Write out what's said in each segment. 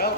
Tomorrow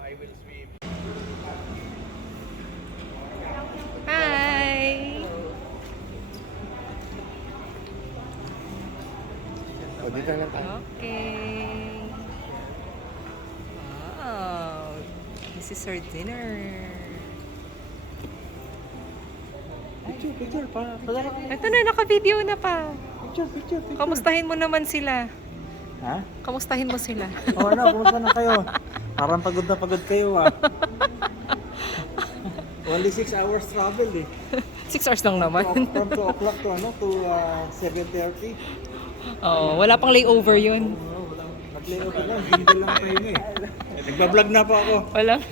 I will swim. Hi! O, dito lang tayo. Okay. Wow. This is our dinner. Picture. Padala ka. Ito na, naka-video na pa. Picture. Kamustahin mo naman sila. Ha? Kamustahin mo sila. O ano, kumusta na kayo? Parang pagod na pagod kayo Only 6 hours travel 6 hours lang naman. From 2 o'clock to 7:30. Oo, wala pang layover yun. Nag-layover lang, hindi lang tayo Nagbablog na po ako. Walang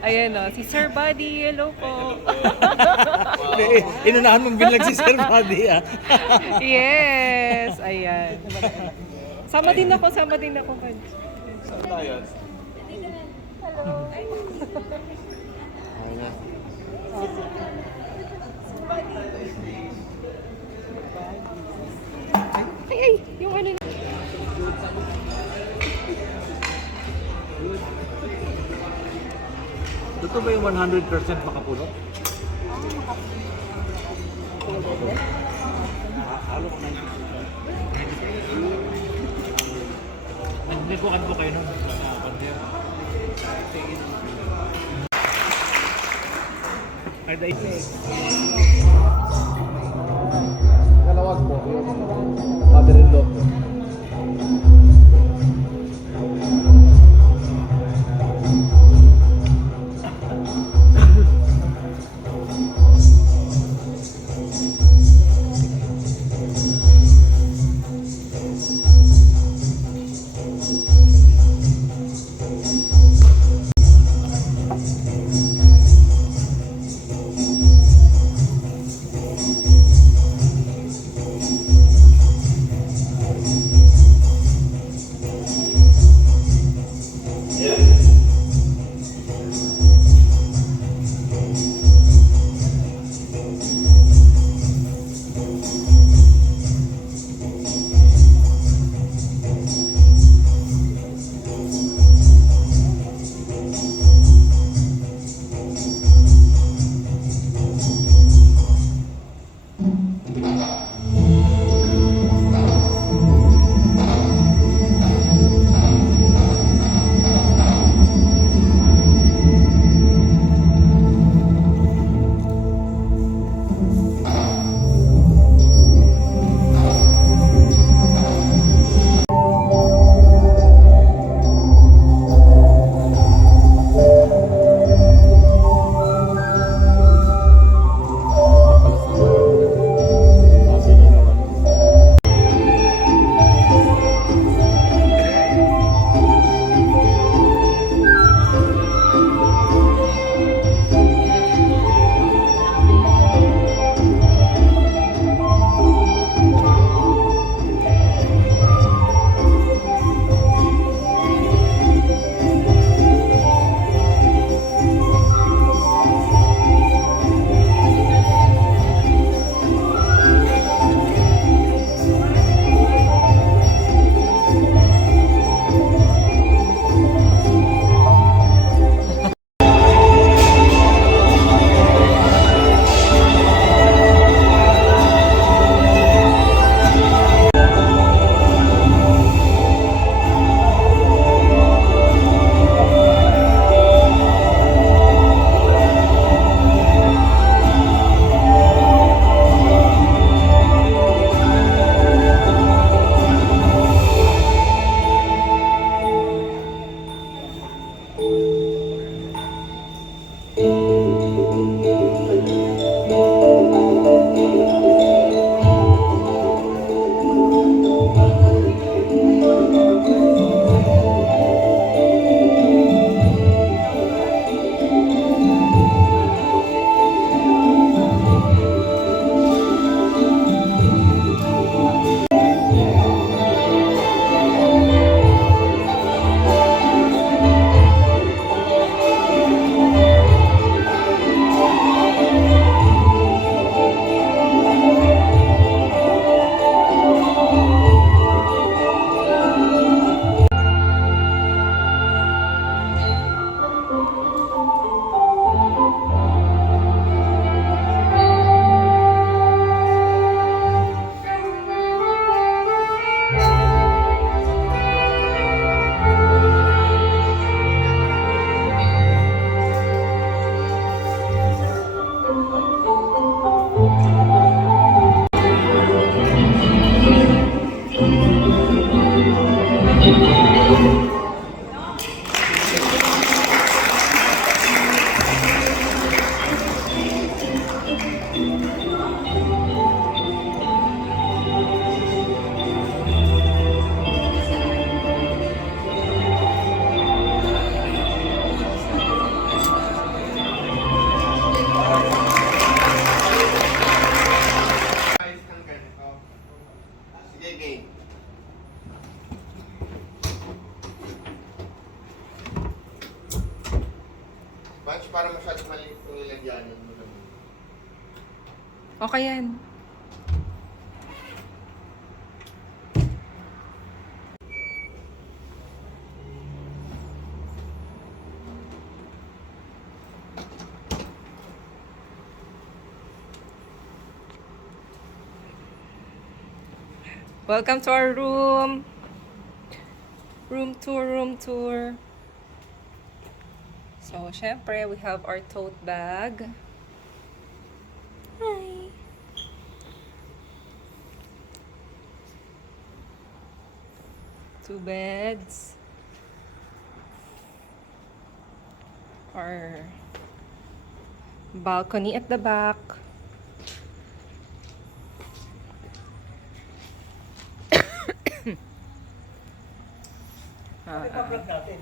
Ayan o, si Sir Buddy. Hello po. Inunahan mong binlag si Sir Buddy Yes. Ayan. Sama din ako. Saan tayo? Ay, yung ano na. Ito ba yung 100% makapuno? Halok 90%. Nagbukan po kayo nung pandir. Ada ito. Kalawag po. Mother-in-law. para masyadong maliit kung nilagyanan mo ng... Okay yan. Welcome to our room. Room tour. So, syempre, we have our tote bag. Hi. Two beds. Our balcony at the back. Ipa-vlog natin.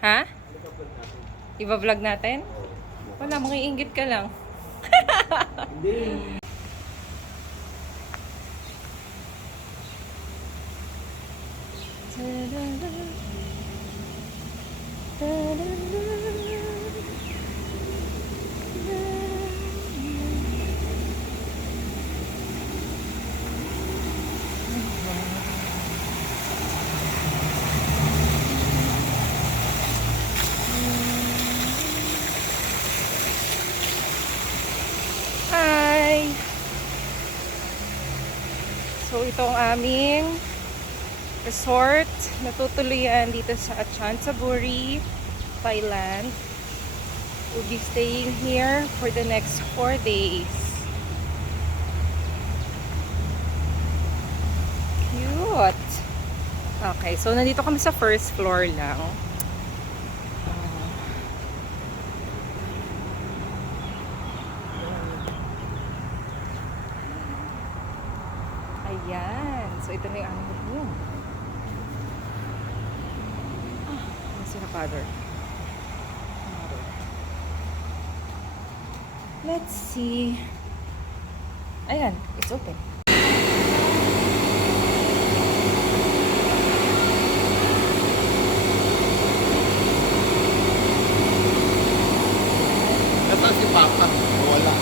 Ha? Ipa-vlog natin. Iba-vlog natin? Wala, mangiinggit ka lang. Hindi. Hi! So, ito ang aming resort. Natutuloyan dito sa Chansaburi, Thailand. We'll be staying here for the next 4 days. Cute! Okay, so nandito kami sa first floor lang. Ayan. So, ito na yung aming room. Ano si father? Let's see. Ayan. It's open. Nasaan si Papa? Wala.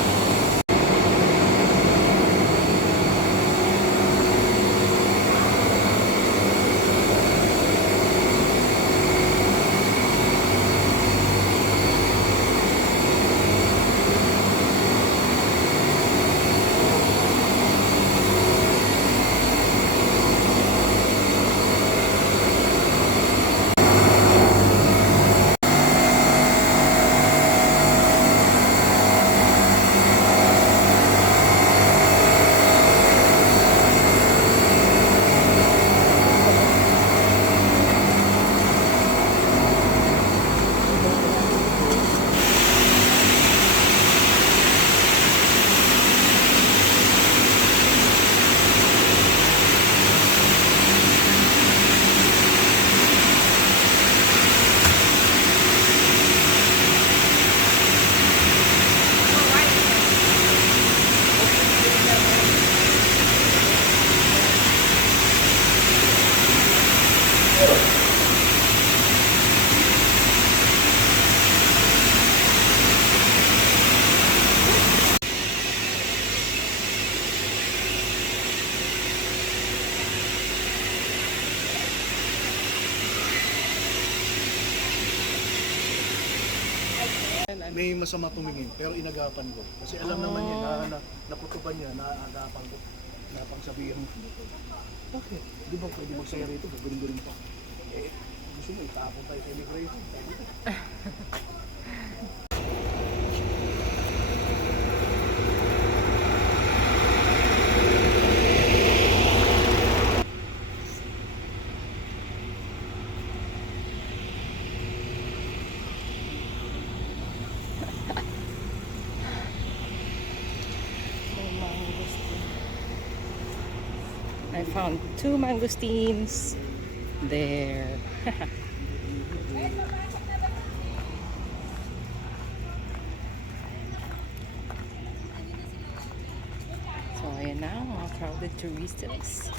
May masama tumingin, pero inagapan ko. Kasi alam naman niya na nakutuban niya, naagapan ko. Napagsabihan mo, bakit? Di ba pwede magsaya rito? Gagawin pa. Eh, gusto mo itapon tayo sa immigration. I found 2 mangosteens there. So, ayan na, mga crowded tourists.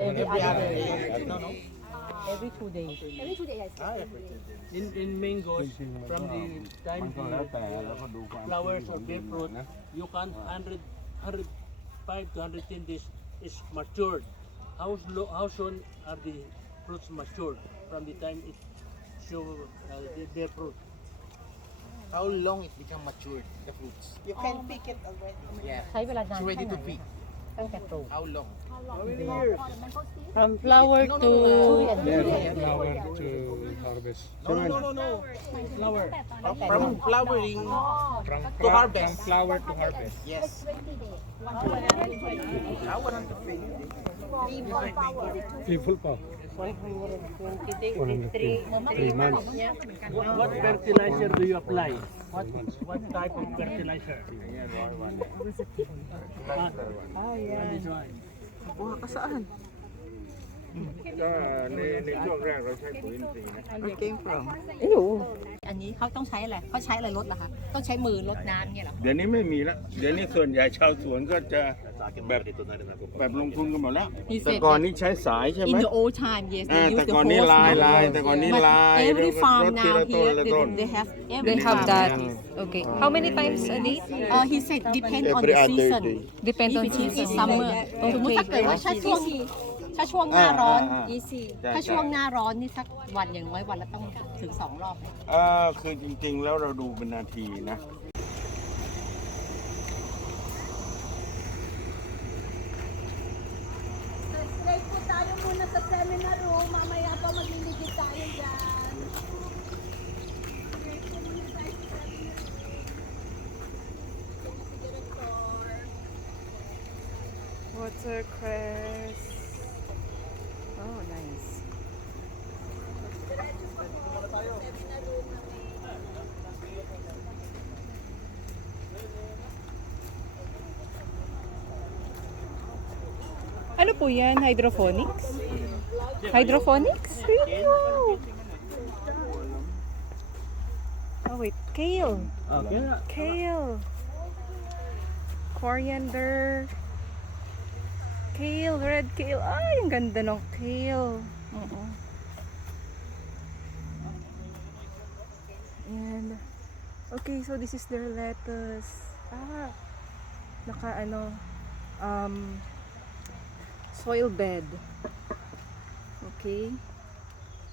Every other day. No, no. Every 2 days. Every 2 days. In mangoes, from the time the flowers or bear fruit, you can 105 to 110 days is matured. How soon are the fruits matured from the time it show the bear fruit? How long it become matured, the fruits? You can pick it already. Yeah. ใช้เวลานาน It's ready แค่ to ไหน pick. ตั้งแต่ปลูก How long? How long? From flower to Flower to harvest. Flower. From flowering to harvest. From flower to harvest. Yes. 20 days. Full pa. 3 months. What fertilizer do you apply? What type of fertilizer? This one. ในช่วงแรกเราใช้ปุ๋ยอินทรีย์นะ อันนี้เขาต้องใช้อะไรเขาใช้อะไรลดล่ะคะต้องใช้มือลดน้ำเนี่ยเหรอ เดี๋ยวนี้ไม่มีแล้ว เดี๋ยวนี้ส่วนใหญ่ชาวสวนก็จะแบบลงทุนกันหมดแล้ว He แต่ said ก่อน that นี้ใช้สายใช่ไหม in the old time yes อ่า they use แต่ the ก่อนนี้ hose ลาย no? แต่ก่อนนี้ But ลาย every farm รถที now ละต้น here ละ they, ต้น they have every They have farm that. like Okay. How many times a day? He said depend on Every the other season day. Depend if on it is season. summer สมมติถ้าเกิดว่าถ้าช่วงหน้าร้อน ถ้าช่วงหน้าร้อนนี่สักวันอย่างน้อยวันละต้องถึง2 รอบ คือจริงๆ แล้วเราดูเป็นนาทีนะ Break po tayo muna sa seminar room. Mamaya pa magliligid tayo dyan. Break po muna tayo sa seminar room. Director. Watercress. Oh, nice. Diretso po po sa seminar room namin. Ano po yan? Hydroponics? Hydroponics? Really? Wow! Oh, wait. Kale. Okay. Kale. Coriander. Kale. Red kale. Ay, ang ganda ng kale. Oo. And, okay, so this is their lettuce. Soil bed. Okay.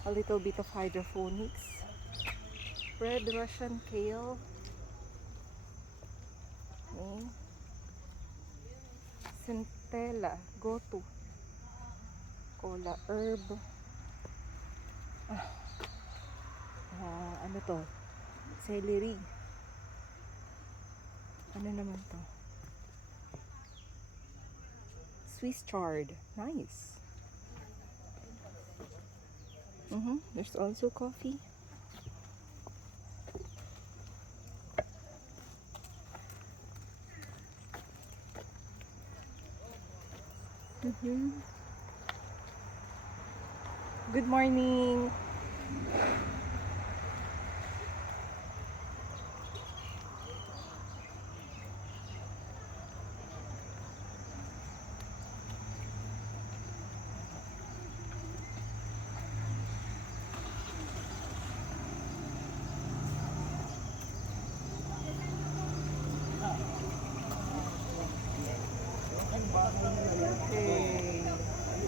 A little bit of hydroponics. Red Russian kale. Okay. Centella. Gotu. Cola herb. Ano to? Celery. Ano naman to? Swiss chard. Nice. There's also coffee. Good morning.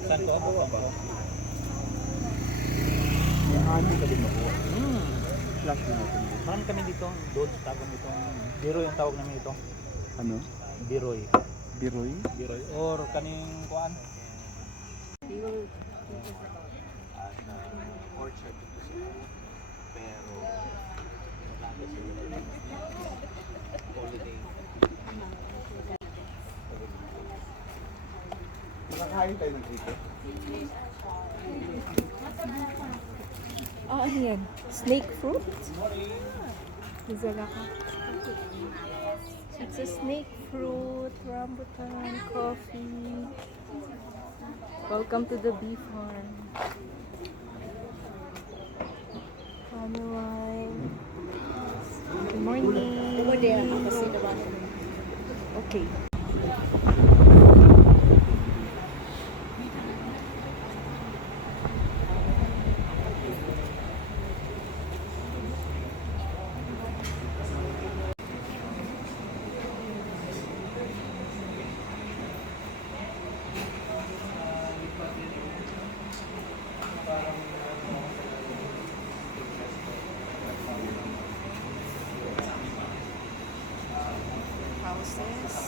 Saan to? Marami kami dito, doon sa tawag nito. Biroy ang tawag namin ito. Ano? Biroy. Biroy? Biroy. Or kaning kuan. Orchard. Pero, holiday. Nakakain tayo ng dito. Ano yan? Snake fruit? Izalaka. It's a snake fruit, rambutan, coffee. Welcome to the bee farm. Honey wine. Good morning. Over there, opposite the one. Okay. houses.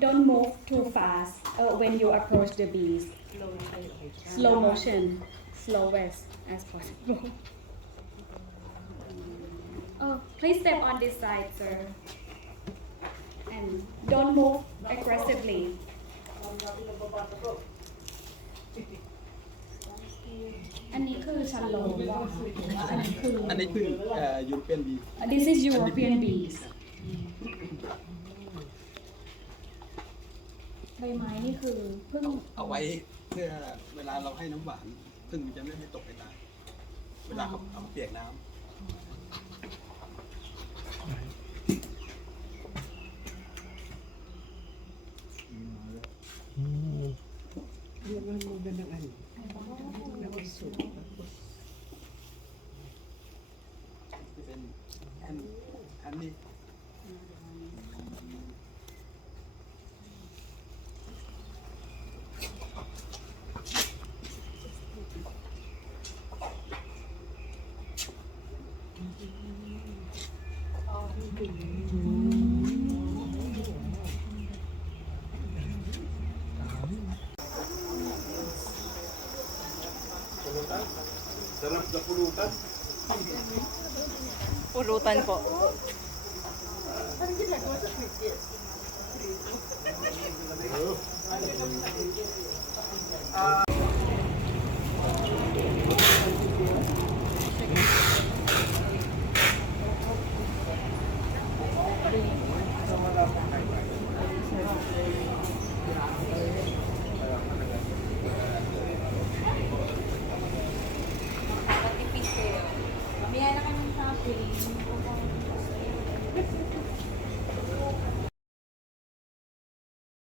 Don't move too fast when you approach the bees. Slow motion, slowest as possible. Please step on this side, sir. And don't move aggressively. อันนี้คือชันโลมอันนี้คือEuropean bees. This is European bees. ใบไม้นี่คือเพิ่ง เอาไว้เพื่อเวลาเราให้น้ำหวานพึ่งมันจะไม่ตกไปตายเวลาเขาเอาเปียกน้ำ เป็นอันนี้ Pulutan po.